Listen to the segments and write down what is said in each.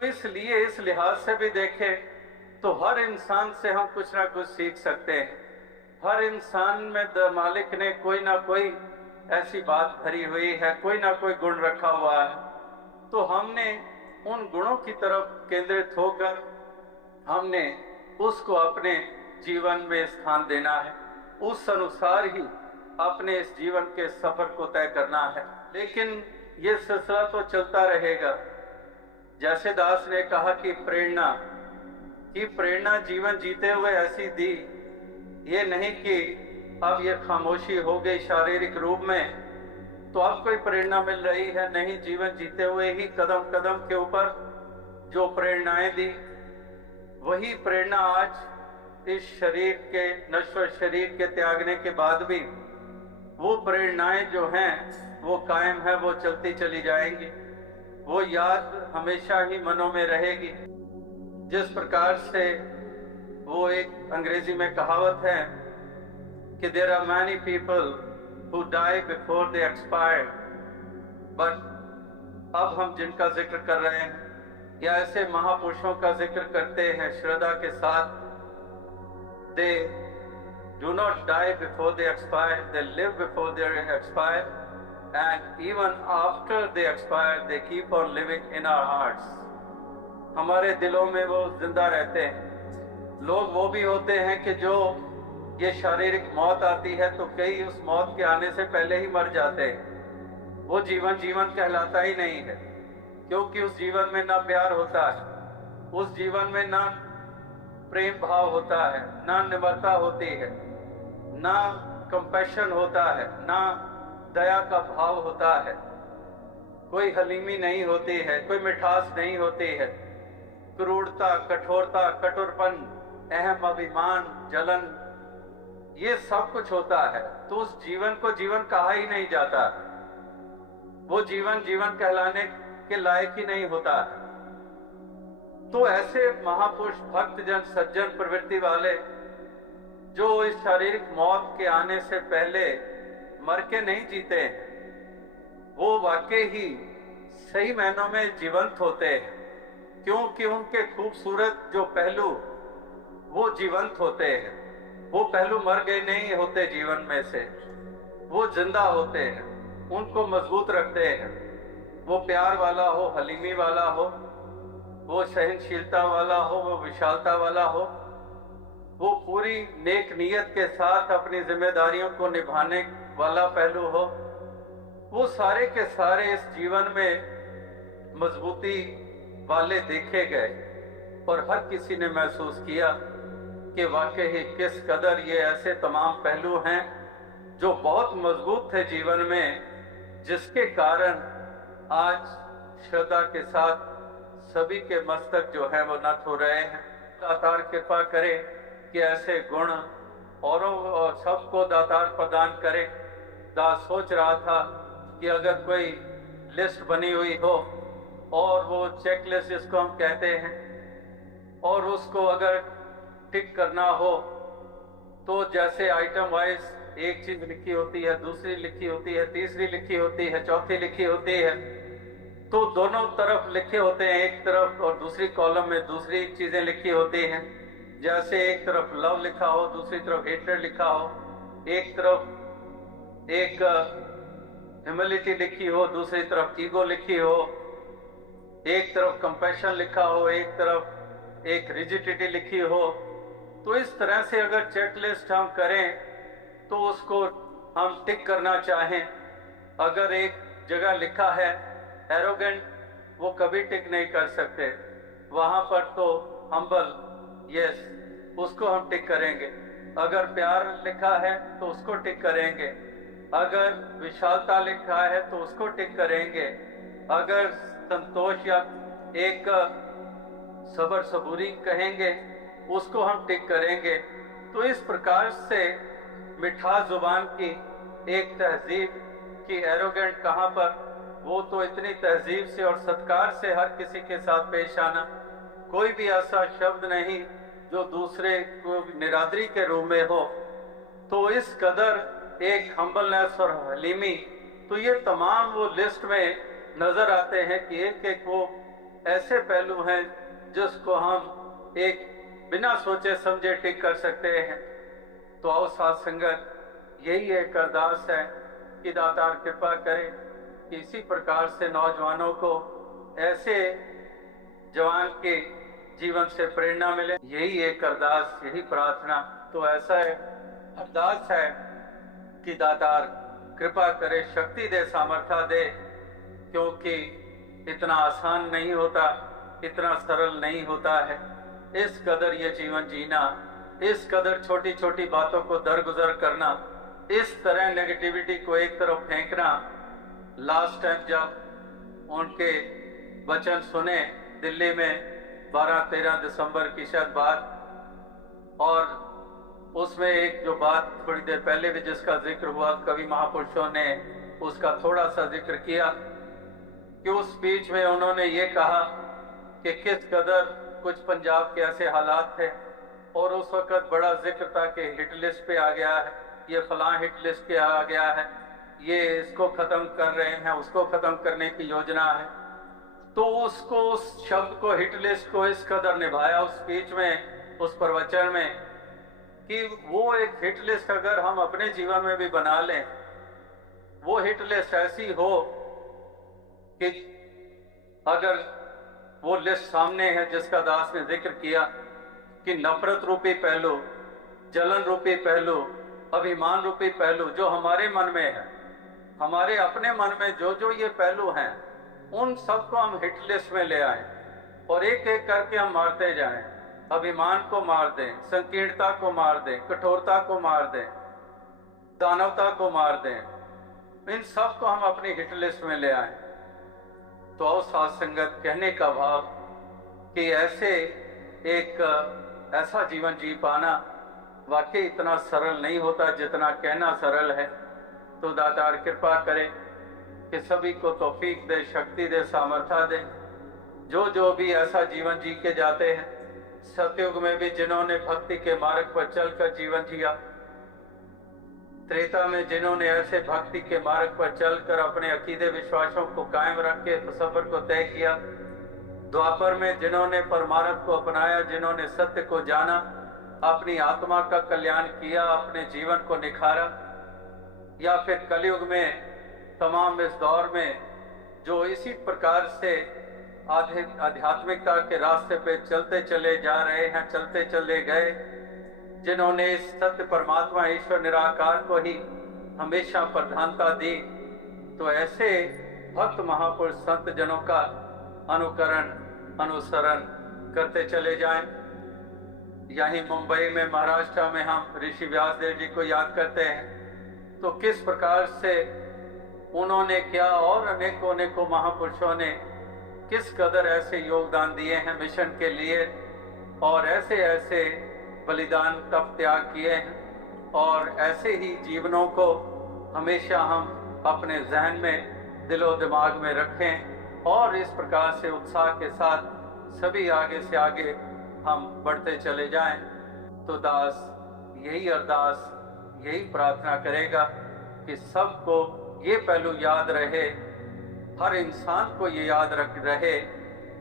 तो इसलिए इस लिहाज से भी देखें तो हर इंसान से हम कुछ ना कुछ सीख सकते हैं। हर इंसान में मालिक ने कोई ना कोई ऐसी बात भरी हुई है, कोई ना कोई गुण रखा हुआ है। तो हमने उन गुणों की तरफ केंद्रित होकर हमने उसको अपने जीवन में स्थान देना है, उस अनुसार ही अपने इस जीवन के सफर को तय करना है। लेकिन ये सिलसिला तो चलता रहेगा। जैसे दास ने कहा कि प्रेरणा जीवन जीते हुए ऐसी दी, ये नहीं कि अब ये खामोशी हो गई शारीरिक रूप में तो अब कोई प्रेरणा मिल रही है। नहीं, जीवन जीते हुए ही कदम कदम के ऊपर जो प्रेरणाएं दी, वही प्रेरणा आज इस शरीर के नश्वर शरीर के त्यागने के बाद भी वो प्रेरणाएं जो हैं वो कायम है, वो चलती चली जाएंगी। वो याद हमेशा ही मनों में रहेगी। जिस प्रकार से वो एक अंग्रेजी में कहावत है कि there are many people who die before they expire, but अब हम जिनका जिक्र कर रहे हैं या ऐसे महापुरुषों का जिक्र करते हैं श्रद्धा के साथ, दे do not die before they expire, they live before they expire, and even after they expire they keep on living in our hearts. हमारे दिलों में वो जिंदा रहते हैं। लोग वो भी होते हैं कि जो ये शारीरिक मौत आती है तो कई उस मौत के आने से पहले ही मर जाते हैं। वो जीवन कहलाता ही नहीं है, क्योंकि उस जीवन में ना प्यार होता है, उस जीवन में ना प्रेम भाव होता है, ना निम्रता होती है, ना कंपैशन होता है, ना दया का भाव होता है, कोई हलीमी नहीं होती है, कोई मिठास नहीं होती है। क्रूरता, कठोरता, कठोरपन, अहम अभिमान, जलन, ये सब कुछ होता है। तो उस जीवन को जीवन कहा ही नहीं जाता, वो जीवन कहलाने के लायक ही नहीं होता है। तो ऐसे महापुरुष, भक्त जन, सज्जन प्रवृत्ति वाले जो इस शारीरिक मौत के आने से पहले मर के नहीं जीते हैं, वो वाकई ही सही मायनों में जीवंत होते हैं, क्योंकि उनके खूबसूरत जो पहलू वो जीवंत होते हैं। वो पहलू मर गए नहीं होते जीवन में से, वो जिंदा होते हैं, उनको मजबूत रखते हैं। वो प्यार वाला हो, हलीमी वाला हो, वो सहनशीलता वाला हो, वो विशालता वाला हो, वो पूरी नेक नीयत के साथ अपनी जिम्मेदारियों को निभाने वाला पहलू हो, वो सारे के सारे इस जीवन में मजबूती वाले देखे गए। और हर किसी ने महसूस किया कि वाकई ही किस कदर ये ऐसे तमाम पहलू हैं जो बहुत मजबूत थे जीवन में, जिसके कारण आज श्रद्धा के साथ सभी के मस्तक जो है वो नत हो रहे हैं। दातार कृपा करे कि ऐसे गुण औरों और सबको दातार प्रदान करे। दास सोच रहा था कि अगर कोई लिस्ट बनी हुई हो और वो चेक लिस्ट जिसको हम कहते हैं, और उसको अगर टिक करना हो तो जैसे आइटम वाइज एक चीज लिखी होती है, दूसरी लिखी होती है, तीसरी लिखी होती है, चौथी लिखी होती है, तो दोनों तरफ लिखे होते हैं, एक तरफ और दूसरी कॉलम में दूसरी चीजें लिखी होती हैं। जैसे एक तरफ लव लिखा हो, दूसरी तरफ हेट्रेड लिखा हो, एक तरफ एक ह्यूमिलिटी लिखी हो, दूसरी तरफ ईगो लिखी हो, एक तरफ कंपैशन लिखा हो, एक तरफ एक रिजिडिटी लिखी हो। तो इस तरह से अगर चेकलिस्ट हम करें तो उसको हम टिक करना चाहें, अगर एक जगह लिखा है एरोगेंट, वो कभी टिक नहीं कर सकते, वहां पर तो हम्बल, यस, उसको हम टिक करेंगे। अगर प्यार लिखा है तो उसको टिक करेंगे, अगर विशालता लिखा है तो उसको टिक करेंगे, अगर संतोष या एक सबर सबूरी कहेंगे उसको हम टिक करेंगे। तो इस प्रकार से मिठास जुबान की एक तहजीब की एरोगेंट कहाँ पर, वो तो इतनी तहजीब से और सत्कार से हर किसी के साथ पेश आना, कोई भी ऐसा शब्द नहीं जो दूसरे को निरादरी के रूप में हो। तो इस कदर एक हम्बलनेस और हलीमी, तो ये तमाम वो लिस्ट में नजर आते हैं कि एक एक वो ऐसे पहलू हैं जिसको हम एक बिना सोचे समझे टिक कर सकते हैं। तो आओ साथ संगत, यही एक अरदास है कि दातार कृपा करे कि इसी प्रकार से नौजवानों को ऐसे जवान के जीवन से प्रेरणा मिले। यही एक अरदास, यही प्रार्थना। तो ऐसा है अरदास है कि दातार कृपा करे, शक्ति दे, सामर्थ्य दे, क्योंकि इतना आसान नहीं होता, इतना सरल नहीं होता है। इस कदर ये जीवन जीना, इस कदर छोटी छोटी बातों को दरगुजर करना, इस तरह नेगेटिविटी को एक तरफ फेंकना। लास्ट टाइम जब उनके वचन सुने दिल्ली में 12-13 दिसंबर की शायद बात, और उसमें एक जो बात थोड़ी देर पहले भी जिसका जिक्र हुआ, कवि महापुरुषों ने उसका थोड़ा सा जिक्र किया कि उस स्पीच में उन्होंने ये कहा कि किस कदर कुछ पंजाब के ऐसे हालात थे, और उस वक्त बड़ा जिक्र था कि हिट लिस्ट पे आ गया है, ये फलां हिट लिस्ट पे आ गया है, ये इसको खत्म कर रहे हैं, उसको खत्म करने की योजना है। तो उसको, उस शब्द को, हिट लिस्ट को इस कदर निभाया उस स्पीच में, उस प्रवचन में, कि वो एक हिट लिस्ट अगर हम अपने जीवन में भी बना लें, वो हिट लिस्ट ऐसी हो कि अगर वो लिस्ट सामने है जिसका दास ने जिक्र किया कि नफरत रूपी पहलू, जलन रूपी पहलू, अभिमान रूपी पहलू जो हमारे मन में है, हमारे अपने मन में जो जो ये पहलू हैं, उन सबको हम हिट लिस्ट में ले आए और एक एक करके हम मारते जाएं। अभिमान को मार दें, संकीर्णता को मार दें, कठोरता को मार दें, दानवता को मार दें, इन सब को हम अपनी हिट लिस्ट में ले आए। तो आओ साथ संगत, कहने का भाव कि ऐसे एक ऐसा जीवन जी पाना वाकई इतना सरल नहीं होता जितना कहना सरल है। तो दातार कृपा करे कि सभी को तौफीक दे, शक्ति दे, सामर्थ्य दे। जो जो भी ऐसा जीवन जी के जाते हैं, सतयुग में भी जिन्होंने भक्ति के मार्ग पर चलकर जीवन जिया, त्रेता में जिन्होंने ऐसे भक्ति के मार्ग पर चलकर अपने अकीदे विश्वासों को कायम रख के सफर को तय किया, द्वापर में जिन्होंने परमार्थ को अपनाया, जिन्होंने सत्य को जाना, अपनी आत्मा का कल्याण किया, अपने जीवन को निखारा, या फिर कलयुग में तमाम इस दौर में जो इसी प्रकार से आध्यात्मिकता के रास्ते पे चलते चले जा रहे हैं, चलते चले गए, जिन्होंने इस सत्य परमात्मा ईश्वर निराकार को ही हमेशा प्रधानता दी। तो ऐसे भक्त महापुरुष संत जनों का अनुकरण, अनुसरण करते चले जाएं। यहीं मुंबई में, महाराष्ट्र में हम ऋषि व्यासदेव जी को याद करते हैं। तो किस प्रकार से उन्होंने क्या, और अनेकों अनेकों महापुरुषों ने किस कदर ऐसे योगदान दिए हैं मिशन के लिए, और ऐसे ऐसे बलिदान तप त्याग किए हैं, और ऐसे ही जीवनों को हमेशा हम अपने जहन में, दिलो दिमाग में रखें, और इस प्रकार से उत्साह के साथ सभी आगे से आगे हम बढ़ते चले जाएं। तो दास यही अरदास, यही प्रार्थना करेगा कि सबको ये पहलू याद रहे, हर इंसान को ये याद रख रहे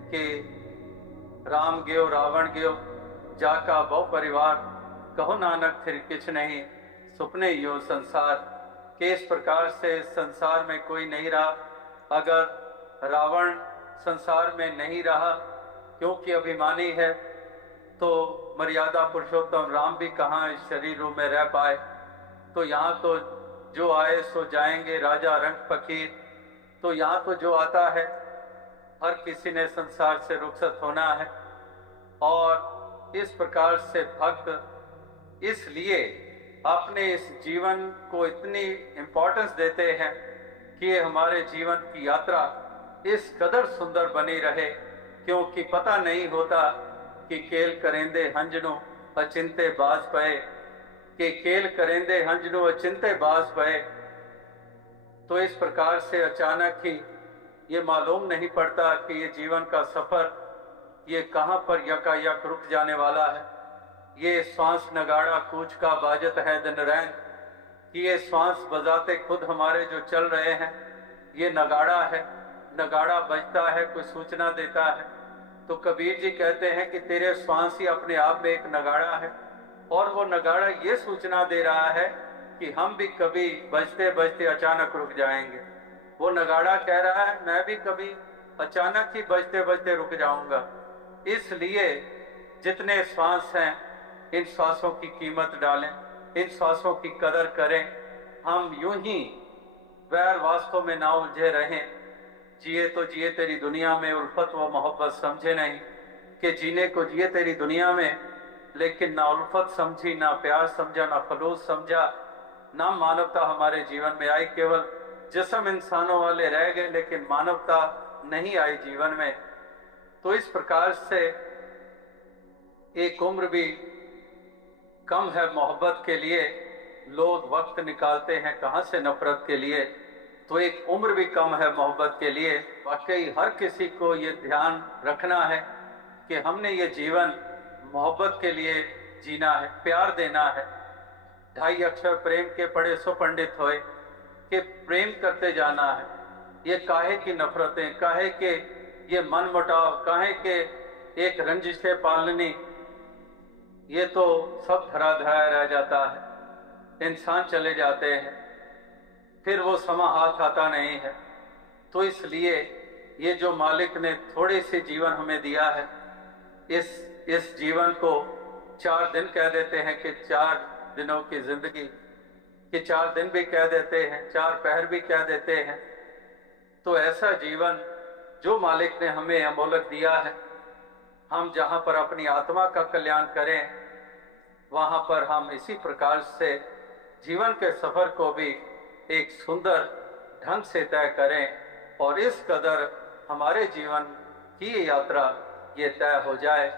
कि राम गयो रावण गयो, जाका बहु परिवार, कहो नानक फिर किछ नहीं, सुपने यो संसार। के इस प्रकार से संसार में कोई नहीं रहा। अगर रावण संसार में नहीं रहा क्योंकि अभिमानी है, तो मर्यादा पुरुषोत्तम राम भी कहाँ इस शरीर रूप में रह पाए। तो यहाँ तो जो आए सो जाएंगे, राजा रंग फकीर। तो यहाँ तो जो आता है, हर किसी ने संसार से रुखसत होना है। और इस प्रकार से भक्त इसलिए अपने इस जीवन को इतनी इम्पोर्टेंस देते हैं कि ये हमारे जीवन की यात्रा इस कदर सुंदर बनी रहे, क्योंकि पता नहीं होता कि केल करेंदे हंजनो अचिंते बाज पए, कि केल करेंदे हंजनो अचिंते बाज पए। तो इस प्रकार से अचानक ही ये मालूम नहीं पड़ता कि ये जीवन का सफर ये कहाँ पर यकायक रुक जाने वाला है। ये श्वास नगाड़ा कूच का बाजत है दिन रैन, कि ये श्वास बजाते खुद हमारे जो चल रहे हैं, ये नगाड़ा है, नगाड़ा बजता है, कोई सूचना देता है। तो कबीर जी कहते हैं कि तेरे श्वास ही अपने आप में एक नगाड़ा है, और वो नगाड़ा ये सूचना दे रहा है कि हम भी कभी बजते बजते अचानक रुक जाएंगे। वो नगाड़ा कह रहा है मैं भी कभी अचानक ही बजते बजते रुक जाऊंगा। इसलिए जितने श्वास हैं, इन श्वासों की कीमत डालें, इन श्वासों की कदर करें। हम यूं ही वैर वास्तव में ना उलझे रहें। जिए तो जिए तेरी दुनिया में, उल्फत व मोहब्बत समझे नहीं कि जीने को जिए तेरी दुनिया में, लेकिन ना उल्फत समझी, ना प्यार समझा, ना खलूस समझा, ना मानवता हमारे जीवन में आई। केवल जिस्म इंसानों वाले रह गए, लेकिन मानवता नहीं आई जीवन में। तो इस प्रकार से एक उम्र भी कम है मोहब्बत के लिए। लोग वक्त निकालते हैं कहाँ से नफरत के लिए, तो एक उम्र भी कम है मोहब्बत के लिए। वाकई हर किसी को ये ध्यान रखना है कि हमने ये जीवन मोहब्बत के लिए जीना है, प्यार देना है। 2.5 अक्षर प्रेम के पढ़े सो पंडित होए, कि प्रेम करते जाना है। ये काहे की नफरतें, काहे के ये मन मुटाव, काहे के एक रंजिशें पालनी, ये तो सब धरा धराया रह जाता है। इंसान चले जाते हैं, फिर वो समा हाथ आता नहीं है। तो इसलिए ये जो मालिक ने थोड़ी सी जीवन हमें दिया है, इस जीवन को 4 दिन कह देते हैं कि 4 दिनों की जिंदगी, कि 4 दिन भी कह देते हैं, 4 पहर भी कह देते हैं। तो ऐसा जीवन जो मालिक ने हमें अमोलक दिया है, हम जहाँ पर अपनी आत्मा का कल्याण करें, वहाँ पर हम इसी प्रकार से जीवन के सफर को भी एक सुंदर ढंग से तय करें, और इस कदर हमारे जीवन की यात्रा ये तय हो जाए।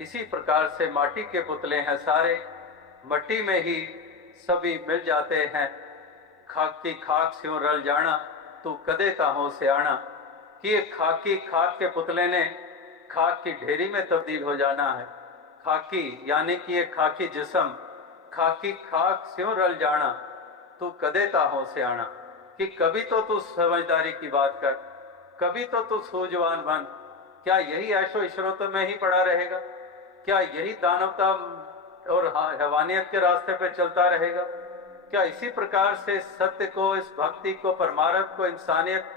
इसी प्रकार से माटी के पुतले हैं सारे, मट्टी में ही सभी मिल जाते हैं। खाक की खाक स्यों रल जाना, तू कदे ताहों से आना। कि एक खाकी खाक के पुतले ने खाक की ढेरी में तब्दील हो जाना है। खाकी यानी कि एक खाकी जिस्म, खाकी खाक स्यों रल जाना, तू कदे ताहों से आना। कि कभी तो तू समझदारी की बात कर, कभी तो तू सूझवान बन। क्या यही ऐशो इशरत में ही पड़ा रहेगा? क्या यही दानवता और हैवानियत के रास्ते पे चलता रहेगा? क्या इसी प्रकार से सत्य को, इस भक्ति को, परमार्थ को, इंसानियत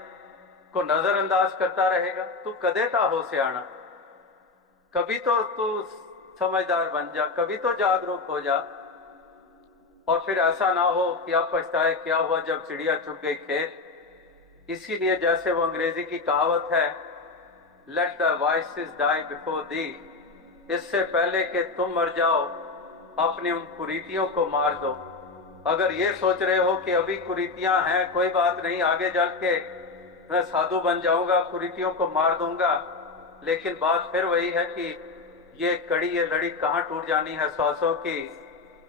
को नजरअंदाज करता रहेगा? तू कदे ताहों से आना। कभी तो तू समझदार बन जा, कभी तो जागरूक हो जा, और फिर ऐसा ना हो कि अब पछताए क्या हुआ जब चिड़िया चुग गई खेत। इसीलिए जैसे वो अंग्रेजी की कहावत है, let the voices die before thee, इससे पहले कि तुम मर जाओ अपनी उन कुरीतियों को मार दो। अगर ये सोच रहे हो कि अभी कुरीतियां हैं, कोई बात नहीं, आगे चल के मैं साधु बन जाऊंगा, कुरीतियों को मार दूंगा, लेकिन बात फिर वही है कि ये कड़ी, ये लड़ी कहाँ टूट जानी है श्वासों की।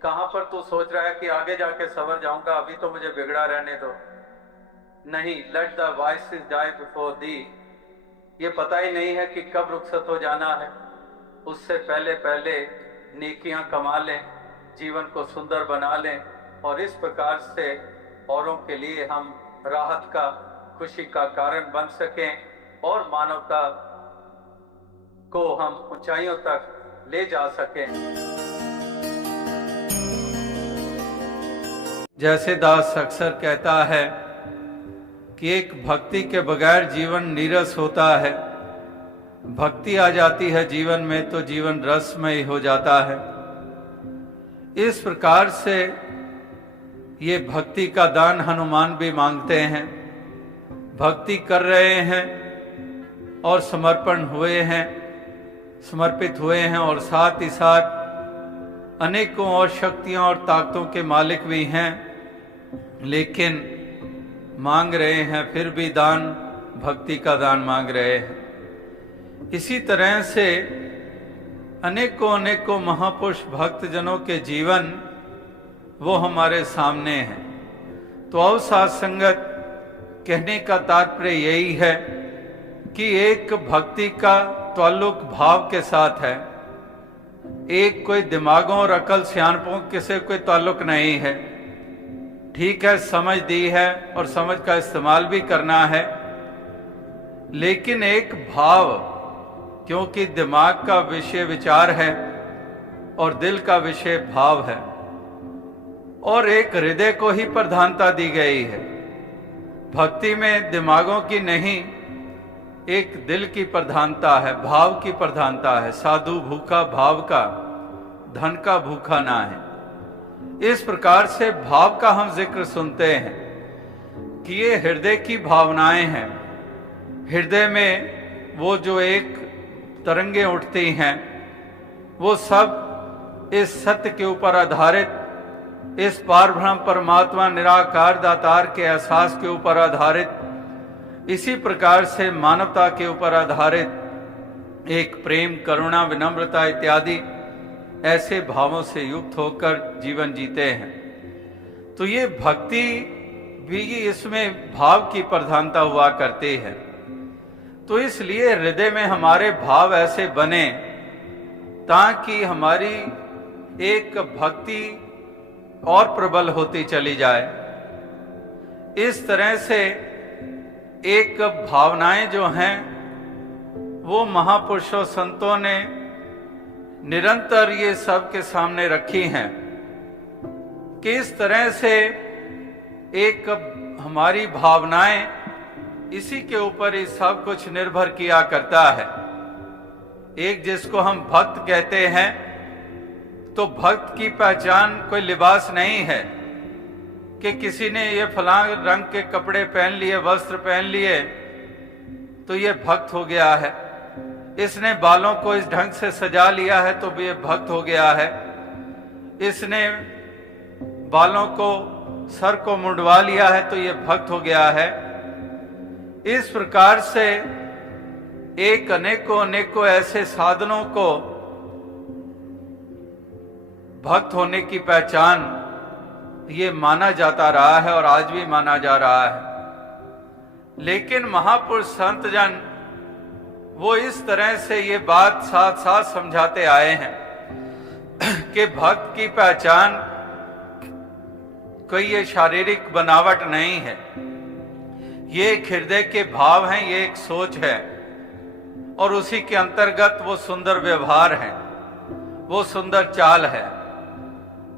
कहाँ पर तू सोच रहा है कि आगे जाके सवर जाऊंगा, अभी तो मुझे बिगड़ा रहने दो। नहीं, let the voices die before thee. ये पता ही नहीं है कि कब रुखसत हो जाना है। उससे पहले पहले नेकियां कमा लें, जीवन को सुंदर बना लें, और इस प्रकार से औरों के लिए हम राहत का, खुशी का कारण बन सकें, और मानवता को हम ऊंचाइयों तक ले जा सकें। जैसे दास अक्सर कहता है कि एक भक्ति के बगैर जीवन नीरस होता है, भक्ति आ जाती है जीवन में तो जीवन रसमय हो जाता है। इस प्रकार से ये भक्ति का दान हनुमान भी मांगते हैं। भक्ति कर रहे हैं और समर्पण हुए हैं, समर्पित हुए हैं, और साथ ही साथ अनेकों और शक्तियों और ताकतों के मालिक भी हैं, लेकिन मांग रहे हैं फिर भी दान, भक्ति का दान मांग रहे हैं। इसी तरह से अनेकों अनेकों महापुरुष भक्तजनों के जीवन वो हमारे सामने हैं। तो अब साथ संगत कहने का तात्पर्य यही है कि एक भक्ति का ताल्लुक भाव के साथ है, एक कोई दिमागों और अकल सियानपों के से कोई ताल्लुक नहीं है। ठीक है, समझ दी है और समझ का इस्तेमाल भी करना है, लेकिन एक भाव, क्योंकि दिमाग का विषय विचार है और दिल का विषय भाव है, और एक हृदय को ही प्रधानता दी गई है। भक्ति में दिमागों की नहीं, एक दिल की प्रधानता है, भाव की प्रधानता है। साधु भूखा भाव का, धन का भूखा ना है। इस प्रकार से भाव का हम जिक्र सुनते हैं कि ये हृदय की भावनाएं हैं। हृदय में वो जो एक तरंगें उठती हैं, वो सब इस सत्य के ऊपर आधारित, इस पारब्रह्म परमात्मा निराकार दातार के एहसास के ऊपर आधारित, इसी प्रकार से मानवता के ऊपर आधारित एक प्रेम, करुणा, विनम्रता इत्यादि ऐसे भावों से युक्त होकर जीवन जीते हैं। तो ये भक्ति भी इसमें भाव की प्रधानता हुआ करती है। तो इसलिए हृदय में हमारे भाव ऐसे बने ताकि हमारी एक भक्ति और प्रबल होती चली जाए। इस तरह से एक भावनाएं जो हैं वो महापुरुषों संतों ने निरंतर ये सबके सामने रखी हैं कि इस तरह से एक हमारी भावनाएं, इसी के ऊपर ही सब कुछ निर्भर किया करता है। एक जिसको हम भक्त कहते हैं, तो भक्त की पहचान कोई लिबास नहीं है कि किसी ने ये फलां रंग के कपड़े पहन लिए, वस्त्र पहन लिए तो ये भक्त हो गया है। इसने बालों को इस ढंग से सजा लिया है तो ये भक्त हो गया है। इसने बालों को, सर को मुंडवा लिया है तो ये भक्त हो गया है। इस प्रकार से एक अनेकों ऐसे साधनों को भक्त होने की पहचान ये माना जाता रहा है और आज भी माना जा रहा है। लेकिन महापुरुष संत जन वो इस तरह से ये बात साथ साथ समझाते आए हैं कि भक्त की पहचान कोई ये शारीरिक बनावट नहीं है, ये एक हृदय के भाव हैं, ये एक सोच है, और उसी के अंतर्गत वो सुंदर व्यवहार है, वो सुंदर चाल है,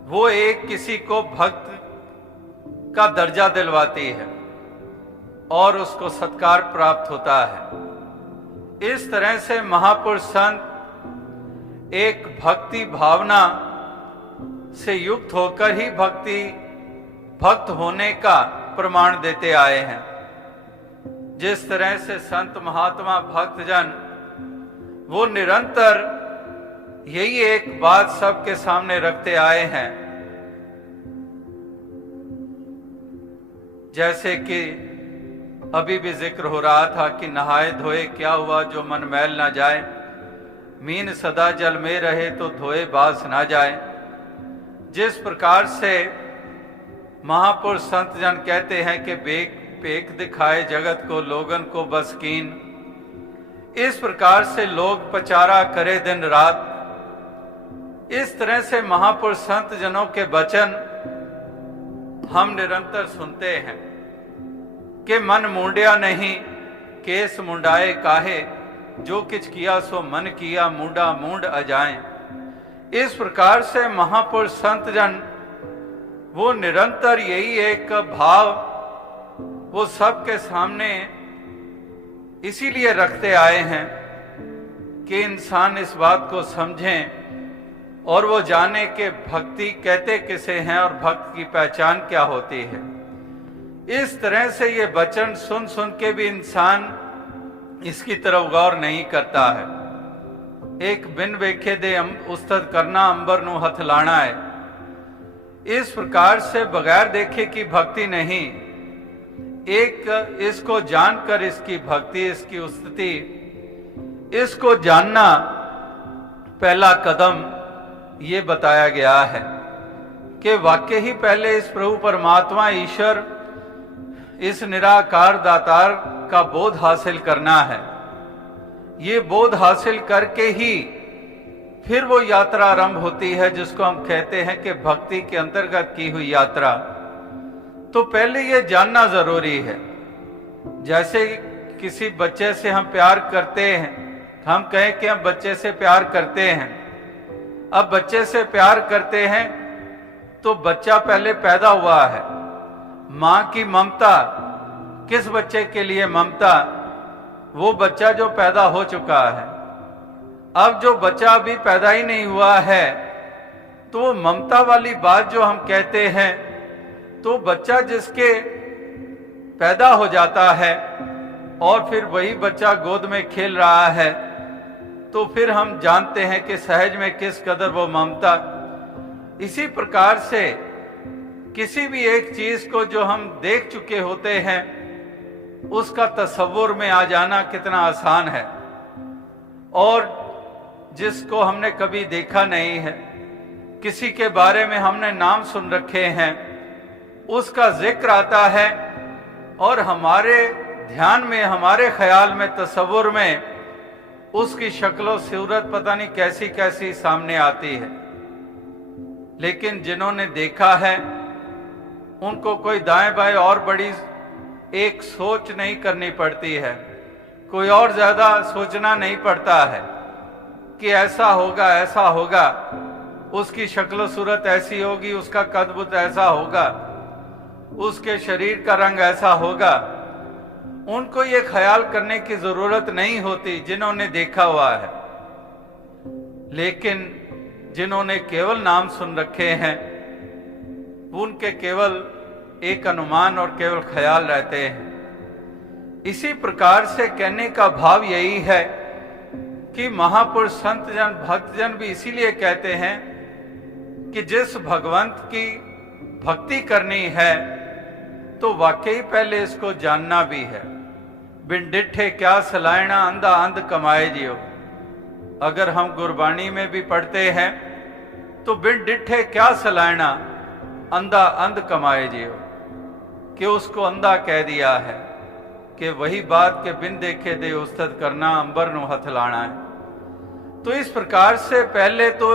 वो एक किसी को भक्त का दर्जा दिलवाती है और उसको सत्कार प्राप्त होता है। इस तरह से महापुरुष संत एक भक्ति भावना से युक्त होकर ही भक्त होने का प्रमाण देते आए हैं। जिस तरह से संत महात्मा भक्तजन वो निरंतर यही एक बात सबके सामने रखते आए हैं, जैसे कि अभी भी जिक्र हो रहा था कि नहाए धोए क्या हुआ जो मन मैल ना जाए, मीन सदा जल में रहे तो धोए बास ना जाए। जिस प्रकार से महापुरुष संत जन कहते हैं कि पेक दिखाए जगत को लोगन को बस कीन, इस प्रकार से लोग पचारा करे दिन रात। इस तरह से महापुरुष संत जनों के वचन हम निरंतर सुनते हैं कि मन मुंडिया नहीं, केस मुंडाए काहे, जो किछ किया सो मन किया, मुंडा मूंड अजाए। इस प्रकार से महापुरुष संत जन वो निरंतर यही एक भाव वो सबके सामने इसीलिए रखते आए हैं कि इंसान इस बात को समझें और वो जाने कि भक्ति कहते किसे हैं और भक्त की पहचान क्या होती है। इस तरह से ये वचन सुन सुन के भी इंसान इसकी तरफ गौर नहीं करता है। एक बिन वेखे दे उस्तद करना अंबर नु हथ लाना है। इस प्रकार से बगैर देखे की भक्ति नहीं, एक इसको जानकर इसकी भक्ति, इसकी उस्तति, इसको जानना पहला कदम ये बताया गया है कि वाकई ही पहले इस प्रभु परमात्मा ईश्वर, इस निराकार दातार का बोध हासिल करना है। ये बोध हासिल करके ही फिर वो यात्रा आरंभ होती है जिसको हम कहते हैं कि भक्ति के अंतर्गत की हुई यात्रा। तो पहले ये जानना जरूरी है। जैसे किसी बच्चे से हम प्यार करते हैं, हम कहें कि हम बच्चे से प्यार करते हैं। अब बच्चे से प्यार करते हैं तो बच्चा पहले पैदा हुआ है, माँ की ममता, किस बच्चे के लिए ममता? वो बच्चा जो पैदा हो चुका है। अब जो बच्चा अभी पैदा ही नहीं हुआ है, तो वो ममता वाली बात जो हम कहते हैं, तो बच्चा जिसके पैदा हो जाता है और फिर वही बच्चा गोद में खेल रहा है, तो फिर हम जानते हैं कि सहज में किस कदर वो ममता। इसी प्रकार से किसी भी एक चीज को जो हम देख चुके होते हैं, उसका तसव्वुर में आ जाना कितना आसान है, और जिसको हमने कभी देखा नहीं है, किसी के बारे में हमने नाम सुन रखे हैं, उसका जिक्र आता है और हमारे ध्यान में, हमारे ख्याल में, तसव्वुर में उसकी शक्ल सूरत पता नहीं कैसी कैसी सामने आती है। लेकिन जिन्होंने देखा है उनको कोई दाएं बाएं और बड़ी एक सोच नहीं करनी पड़ती है, कोई और ज्यादा सोचना नहीं पड़ता है कि ऐसा होगा, ऐसा होगा, उसकी शक्ल सूरत ऐसी होगी, उसका कद बुत ऐसा होगा, उसके शरीर का रंग ऐसा होगा। उनको ये ख्याल करने की जरूरत नहीं होती जिन्होंने देखा हुआ है। लेकिन जिन्होंने केवल नाम सुन रखे हैं, उनके केवल एक अनुमान और केवल ख्याल रहते हैं। इसी प्रकार से कहने का भाव यही है कि महापुरुष, संत जन, भक्त जन भी इसीलिए कहते हैं कि जिस भगवंत की भक्ति करनी है तो वाकई पहले इसको जानना भी है। बिन डिठे क्या सलायना, अंधा अंध कमाए जियो। अगर हम गुरबाणी में भी पढ़ते हैं तो बिन डिठे क्या सलायना, अंधा अंध कमाए जियो, कि उसको अंधा कह दिया है कि वही बात के बिन देखे दे उस्तद करना, अंबर नु हथ लाना है। तो इस प्रकार से पहले तो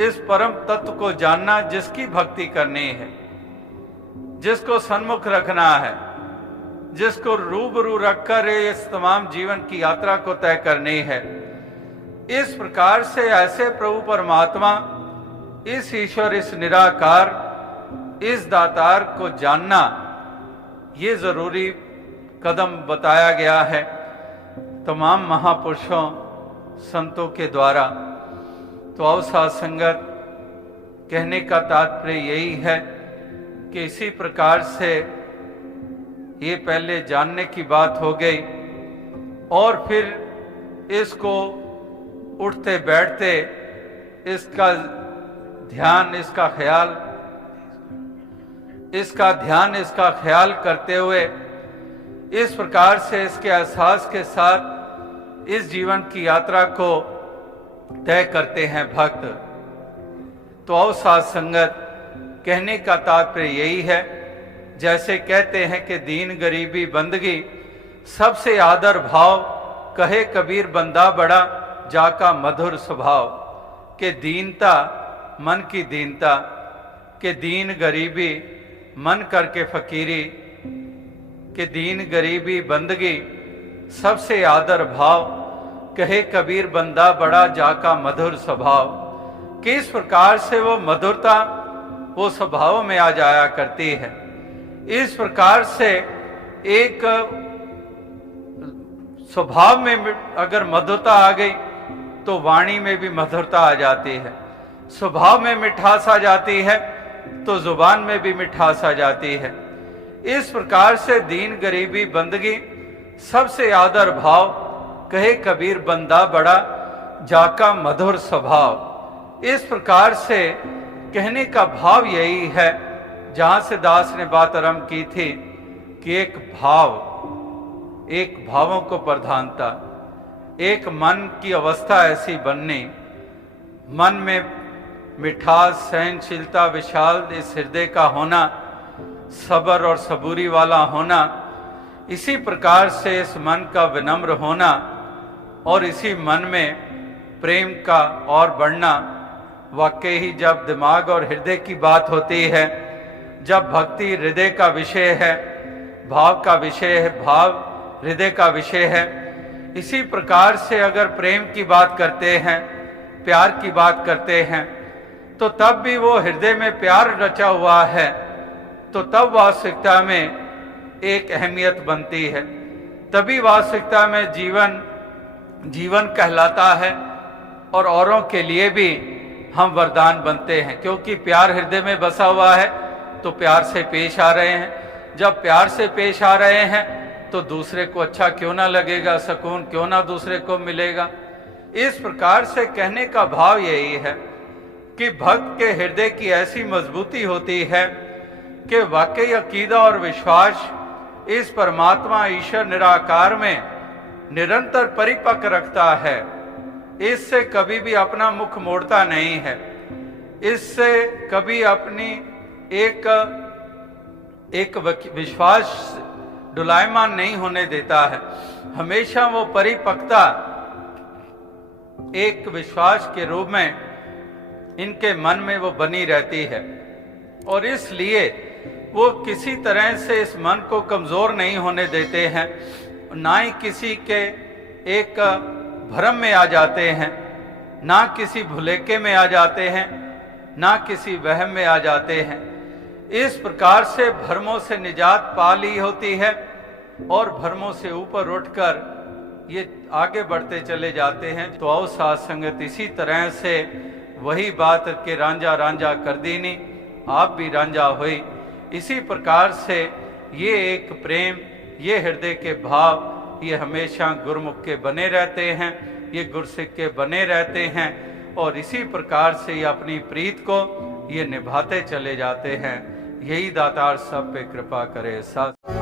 इस परम तत्व को जानना, जिसकी भक्ति करनी है, जिसको सन्मुख रखना है, जिसको रूबरू रखकर इस तमाम जीवन की यात्रा को तय करनी है। इस प्रकार से ऐसे प्रभु परमात्मा, इस ईश्वर, इस निराकार, इस दातार को जानना, ये जरूरी कदम बताया गया है तमाम महापुरुषों, संतों के द्वारा। तो अवसाद संगत, कहने का तात्पर्य यही है कि इसी प्रकार से ये पहले जानने की बात हो गई, और फिर इसको उठते बैठते इसका ध्यान, इसका ख्याल करते हुए इस प्रकार से इसके एहसास के साथ इस जीवन की यात्रा को तय करते हैं भक्त। तो अवसाद संगत, कहने का तात्पर्य यही है, जैसे कहते हैं कि दीन गरीबी बंदगी सबसे आदर भाव, कहे कबीर बंदा बड़ा जाका मधुर स्वभाव। के दीनता, मन की दीनता, के दीन गरीबी, मन करके फकीरी, के दीन गरीबी बंदगी सबसे आदर भाव, कहे कबीर बंदा बड़ा जाका मधुर स्वभाव। किस प्रकार से वो मधुरता वो स्वभाव में आ जाया करती है। इस प्रकार से एक स्वभाव में अगर मधुरता आ गई तो वाणी में भी मधुरता आ जाती है, स्वभाव में मिठास आ जाती है तो जुबान में भी मिठास आ जाती है। इस प्रकार से दीन गरीबी बंदगी सबसे आदर भाव, कहे कबीर बंदा बड़ा जाका मधुर स्वभाव। इस प्रकार से कहने का भाव यही है, जहां से दास ने बात आरंभ की थी कि एक भावों को प्रधानता, एक मन की अवस्था ऐसी बननी, मन में मिठास, सहनशीलता, विशाल इस हृदय का होना, सब्र और सबूरी वाला होना, इसी प्रकार से इस मन का विनम्र होना और इसी मन में प्रेम का और बढ़ना। वाकई ही जब दिमाग और हृदय की बात होती है, जब भक्ति हृदय का विषय है, भाव का विषय है, भाव हृदय का विषय है। इसी प्रकार से अगर प्रेम की बात करते हैं, प्यार की बात करते हैं, तो तब भी वो हृदय में प्यार रचा हुआ है, तो तब वास्तविकता में एक अहमियत बनती है। तभी वास्तविकता में जीवन कहलाता है और औरों के लिए भी हम वरदान बनते हैं, क्योंकि प्यार हृदय में बसा हुआ है तो प्यार से पेश आ रहे हैं। जब प्यार से पेश आ रहे हैं तो दूसरे को अच्छा क्यों ना लगेगा, सुकून क्यों ना दूसरे को मिलेगा। इस प्रकार से कहने का भाव यही है कि भक्त के हृदय की ऐसी मजबूती होती है कि वाकई अकीदा और विश्वास इस परमात्मा ईश्वर निराकार में निरंतर परिपक्व रखता है। इससे कभी भी अपना मुख मोड़ता नहीं है, इससे कभी अपनी एक विश्वास डुलायमान नहीं होने देता है। हमेशा वो परिपक्वता एक विश्वास के रूप में इनके मन में वो बनी रहती है, और इसलिए वो किसी तरह से इस मन को कमजोर नहीं होने देते हैं, ना ही किसी के एक भ्रम में आ जाते हैं, ना किसी भुलेखे में आ जाते हैं, ना किसी वहम में आ जाते हैं। इस प्रकार से भ्रमों से निजात पा ली होती है और भ्रमों से ऊपर उठकर ये आगे बढ़ते चले जाते हैं। तो आओ साथ संगत इसी तरह से वही बात के रांझा रांझा कर दीनी, आप भी रांझा हुई। इसी प्रकार से ये एक प्रेम, ये हृदय के भाव, ये हमेशा गुरुमुख के बने रहते हैं, ये गुरसिक के बने रहते हैं, और इसी प्रकार से ये अपनी प्रीत को ये निभाते चले जाते हैं। यही दातार सब पे कृपा करे। साथ